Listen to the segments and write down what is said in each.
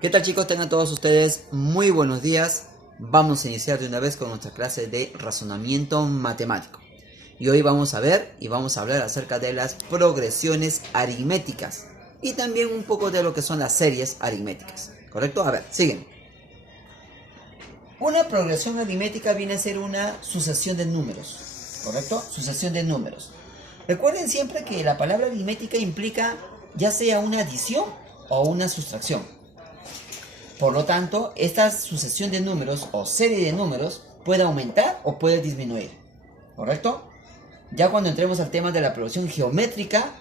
¿Qué tal, chicos? Tengan todos ustedes muy buenos días. Vamos a iniciar de una vez con nuestra clase de razonamiento matemático. Y hoy vamos a ver y vamos a hablar acerca de las progresiones aritméticas y también un poco de lo que son las series aritméticas. ¿Correcto? A ver, siguen. Una progresión aritmética viene a ser una sucesión de números. ¿Correcto? Sucesión de números. Recuerden siempre que la palabra aritmética implica ya sea una adición o una sustracción. Por lo tanto, esta sucesión de números o serie de números puede aumentar o puede disminuir. ¿Correcto? Ya cuando entremos al tema de la progresión geométrica,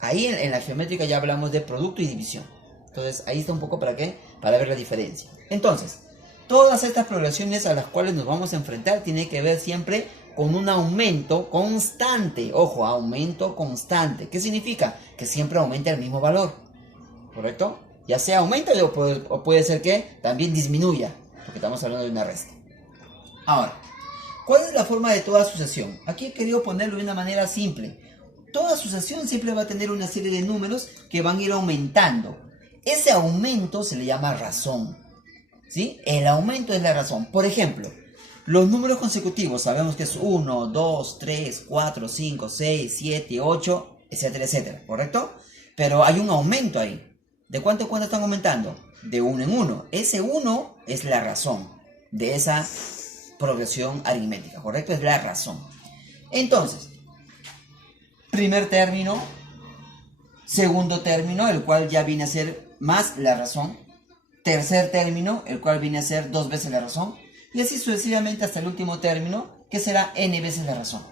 ahí en la geométrica ya hablamos de producto y división. Entonces, ahí está un poco para qué, para ver la diferencia. Entonces, todas estas progresiones a las cuales nos vamos a enfrentar tienen que ver siempre con un aumento constante. Ojo, aumento constante. ¿Qué significa? Que siempre aumenta el mismo valor. ¿Correcto? Ya sea aumenta o puede ser que también disminuya, porque estamos hablando de una resta. Ahora, ¿cuál es la forma de toda sucesión? Aquí he querido ponerlo de una manera simple. Toda sucesión siempre va a tener una serie de números que van a ir aumentando. Ese aumento se le llama razón. ¿Sí? El aumento es la razón. Por ejemplo, los números consecutivos sabemos que es 1, 2, 3, 4, 5, 6, 7, 8, etcétera, etcétera. ¿Correcto? Pero hay un aumento ahí. ¿De cuánto en cuánto están aumentando? De 1 en 1. Ese 1 es la razón de esa progresión aritmética, ¿correcto? Es la razón. Entonces, primer término, segundo término, el cual ya viene a ser más la razón. Tercer término, el cual viene a ser 2 veces la razón. Y así sucesivamente hasta el último término, que será n veces la razón.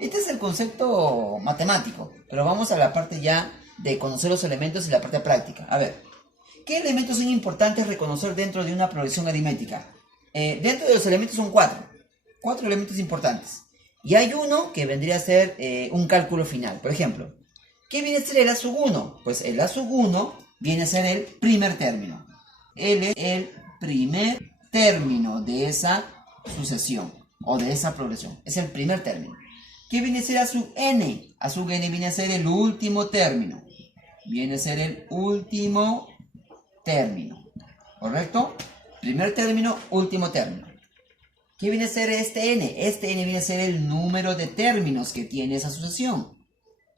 Este es el concepto matemático, pero vamos a la parte ya de conocer los elementos y la parte práctica. A ver, ¿qué elementos son importantes reconocer dentro de una progresión aritmética? Dentro de los elementos son 4 elementos importantes. Y hay uno que vendría a ser un cálculo final. Por ejemplo, ¿qué viene a ser el A sub 1? Pues el A sub 1 viene a ser el primer término. Él es el primer término de esa sucesión o de esa progresión. Es el primer término. ¿Qué viene a ser A sub n? A sub n viene a ser el último término. Viene a ser el último término. ¿Correcto? Primer término, último término. ¿Qué viene a ser este n? Este n viene a ser el número de términos que tiene esa sucesión.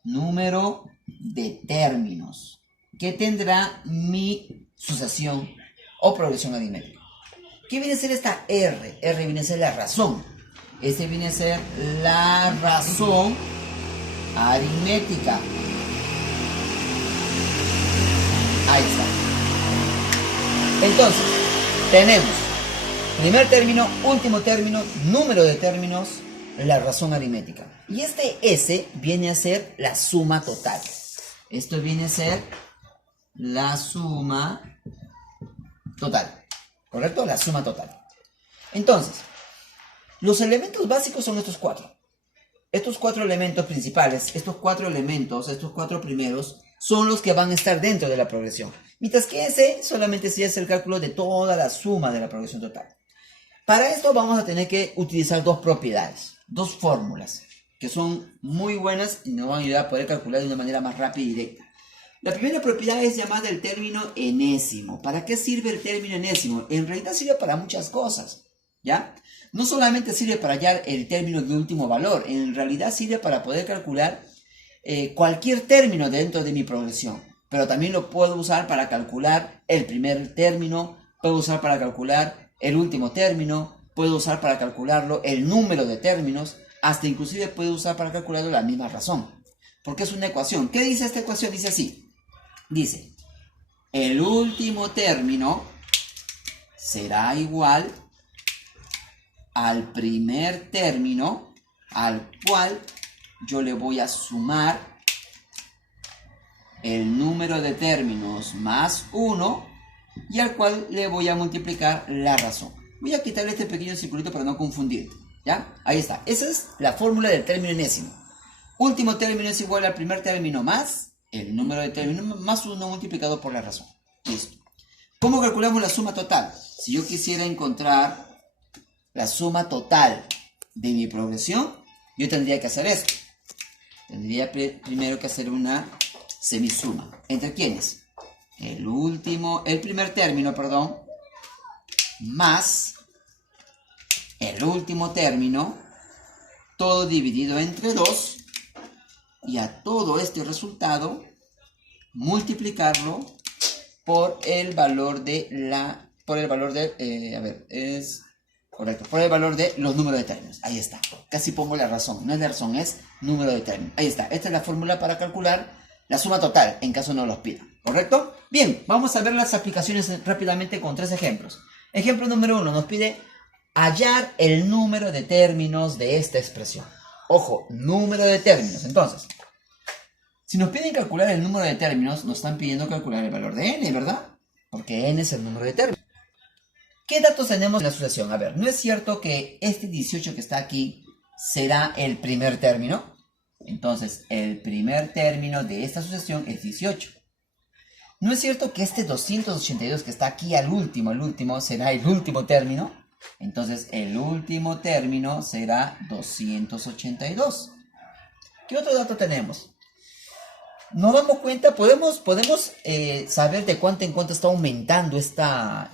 Número de términos que tendrá mi sucesión o progresión aritmética. ¿Qué viene a ser esta r? R viene a ser la razón. Este viene a ser la razón aritmética. Ahí está. Entonces, tenemos primer término, último término, número de términos, la razón aritmética. Y este S viene a ser la suma total. Esto viene a ser la suma total. ¿Correcto? La suma total. Entonces, los elementos básicos son estos 4. Estos 4 elementos principales, estos 4 primeros, son los que van a estar dentro de la progresión. Mientras que ese solamente se hace el cálculo de toda la suma de la progresión total. Para esto vamos a tener que utilizar 2 propiedades, 2 fórmulas, que son muy buenas y nos van a ayudar a poder calcular de una manera más rápida y directa. La primera propiedad es llamada el término enésimo. ¿Para qué sirve el término enésimo? En realidad sirve para muchas cosas, ¿ya? No solamente sirve para hallar el término de último valor, en realidad sirve para poder calcular cualquier término dentro de mi progresión. Pero también lo puedo usar para calcular el primer término, puedo usar para calcular el último término, puedo usar para calcularlo el número de términos, hasta inclusive puedo usar para calcularlo la misma razón. Porque es una ecuación. ¿Qué dice esta ecuación? Dice así. Dice, el último término será igual al primer término al cual yo le voy a sumar el número de términos más 1 y al cual le voy a multiplicar la razón. Voy a quitarle este pequeño circulito para no confundirte, ¿ya? Ahí está. Esa es la fórmula del término enésimo. Último término es igual al primer término más el número de términos más 1 multiplicado por la razón. Listo. ¿Cómo calculamos la suma total? Si yo quisiera encontrar la suma total de mi progresión, yo tendría que hacer esto. Tendría primero que hacer una semisuma. ¿Entre quiénes? el primer término, perdón, más el último término, todo dividido entre 2, y a todo este resultado multiplicarlo por el valor de por el valor de, es correcto, por el valor de los números de términos. Ahí está, casi pongo la razón, no es la razón, es número de términos. Ahí está, esta es la fórmula para calcular la suma total, en caso no los pida, ¿correcto? Bien, vamos a ver las aplicaciones rápidamente con 3 ejemplos. Ejemplo número 1, nos pide hallar el número de términos de esta expresión. Ojo, número de términos. Entonces, si nos piden calcular el número de términos, nos están pidiendo calcular el valor de n, ¿verdad? Porque n es el número de términos. ¿Qué datos tenemos en la asociación? A ver, ¿no es cierto que este 18 que está aquí será el primer término? Entonces, el primer término de esta asociación es 18. ¿No es cierto que este 282 que está aquí al último será el último término? Entonces, el último término será 282. ¿Qué otro dato tenemos? Nos damos cuenta, podemos saber de cuánto en cuánto está aumentando esta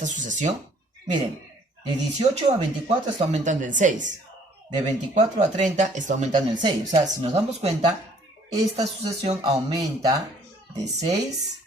sucesión. Miren, de 18 a 24 está aumentando en 6. De 24 a 30 está aumentando en 6. O sea, si nos damos cuenta, esta sucesión aumenta de 6